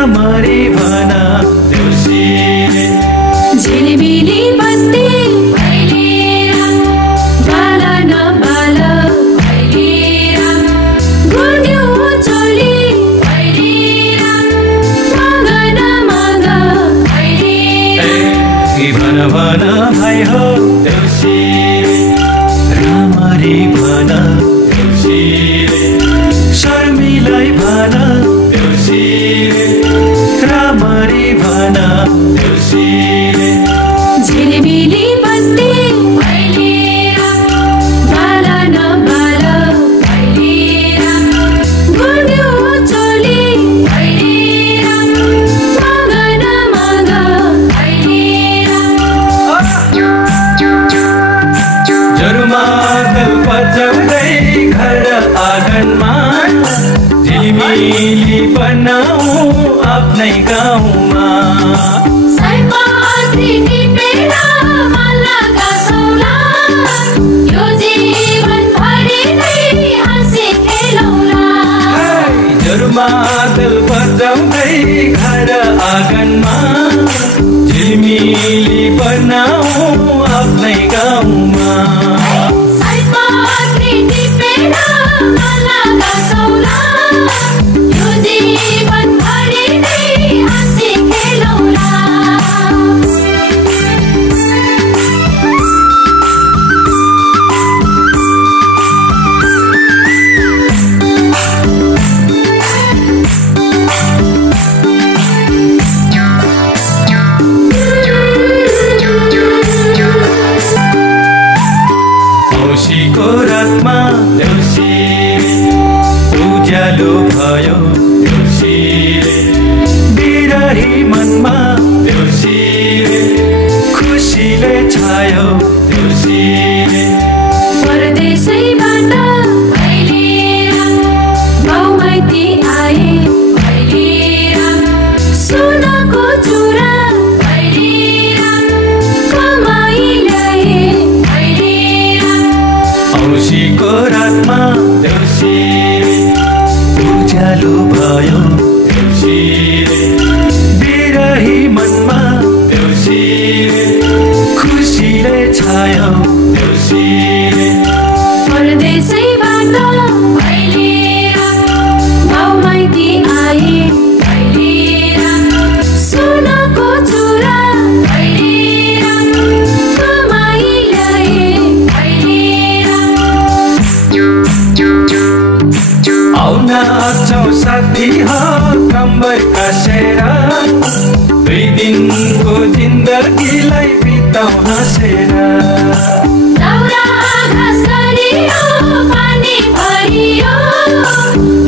रामरी भन देउसीले झिलिमिली बत्ती भैलेर बाल नबाल भैलेर गुन्यो चोली भैलेर मगन मग भैलेर भन भन भाइ हो देउसीले रामरी भन देउसीले शर्मिलाई भन देउसीले रामरी भन देउसीले झिलिमिली बत्ती भैलेर बाल नबाल भैलेर गुन्यो चोली भैलेर मगन मग भैलेर जरुमादल बजाउँदै घर आँगनमा झिलिमिली बनाऊ आफ्नै गाउँमा सयपत्री टिपेर मलका सौला यो जीवनभरि नै हाँसी खेलौला जरुमादल बजाउँदै घर आँगनमा झिलिमिली बनाऊ आफ्नै गाउँमा सयपत्री टिपेर मलका सौला यो जीवनभरि नै हाँसी खेलौला औँसीको रातमा देउसीले उज्यालो भयो देउसीले बिरही मनमा देउसीले खुसीले छायो देउसीले परदेशैबाट भैलेर गाउँमाइती आए भैलेर सुनको चुरा भैलेर कमाई ल्याए भैलेर औँसीको रातमा देउसीले उज्यालो भयो देउसीले बिरही मनमा देउसीले खुसीले छायो देउसीले परदेशैबाट भैलेर गाउँमाइती आए भैलेर सुनको चुरा भैलेर कमाई ल्याए भैलेर आउन आछौ साथी हो कम्बर कसेर 2 दिनको जिन्दगीलाई बिताउ हाँसेर दाउरा घाँस गरियो पानी भरियो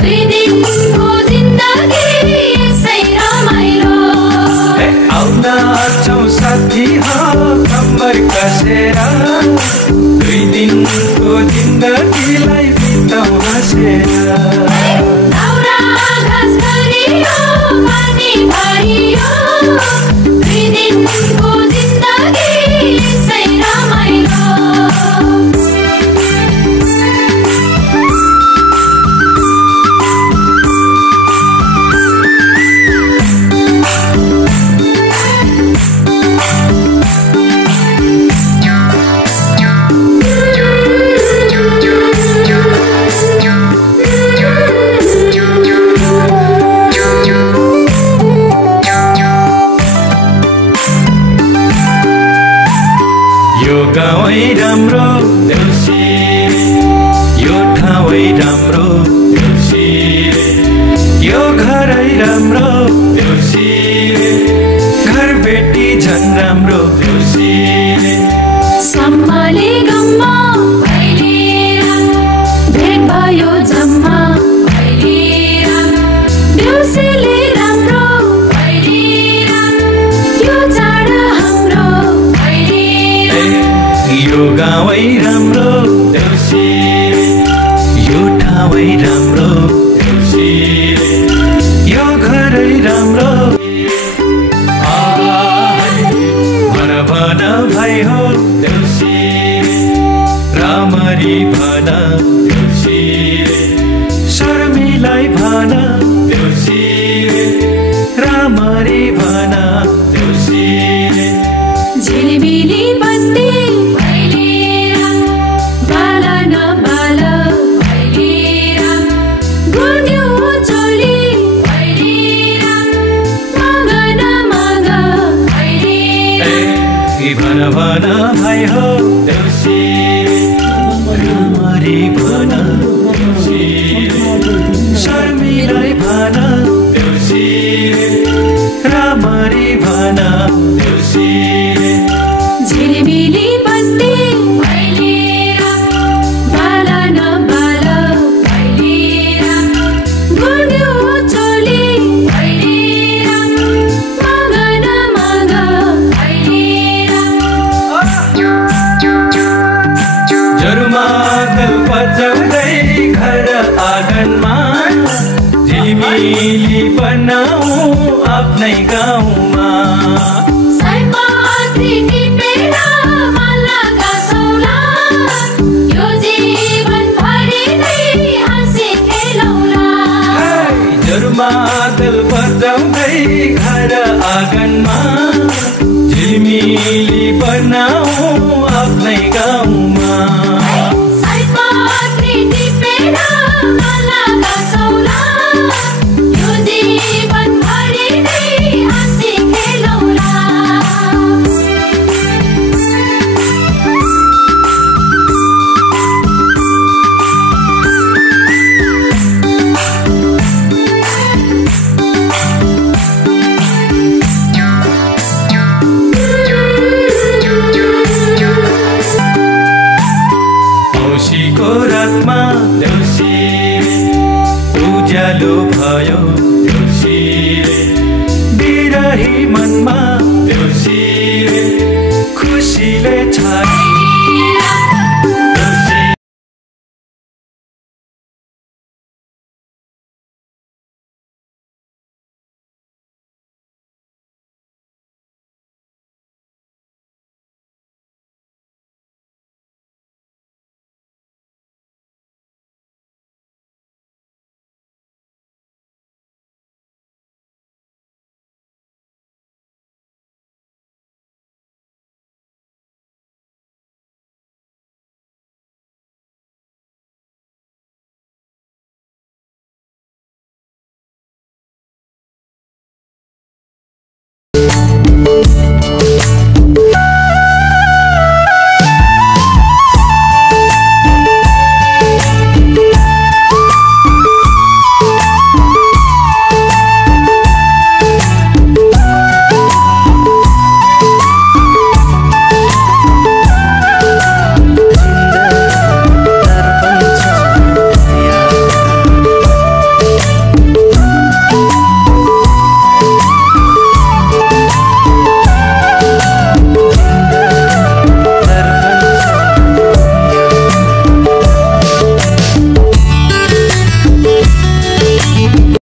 2 दिनको जिन्दगी यसै रमाइलो आउन आछौ साथी हो कम्बर कसेर 2 दिनको जिन्दगीलाई बिताउ हाँसेर दाउरा घाँस गरियो पानी भरियो 2 दिनको जिन्दगी यसै रमाइलो यो गाउँै राम्रो देउसीले यो ठाउँै राम्रो देउसीले यो घरै राम्रो देउसीले घर बेटी झन् राम्रो देउसीले सम्माले गम्मा भैलेर भेट भयो जम्मा भैलेर देउसीले राम्रो भैलेर यो चाड हाम्रो भैलेर यो गाउँै राम्रो देउसीले यो ठाउँै राम्रो देउसीले यो घरै राम्रो भन भन भाइ हो देउसीले रामरी भन देउसीले शर्मिलाई भन देउसीले रामरी भन देउसीले झिलिमिली बत्ती भैलेर बाला नबाल भैलेर गुन्यो चोली भैलेर मगन मग भैलेर भन भाइ हो देउसीले रामरी भन देउसीले शर्मिलाई भन देउसीले रामरी भन देउसीले झिलिमिली बत्ती भैलेर बाला नबाल भैलेर गुन्यो चोली भैलेर मगन मग भैलेर जरुमादल बजाउँदै घर आँगनमा झिलिमिली बनाऊ आफ्नै गाउँमा सयपत्री टिपेर मलका सौला यो जीवनभरि नै हाँसी खेलौला जरुमादल बजाउँदै घर आँगनमा झिलिमिली बनाऊ आफ्नै गाउँमा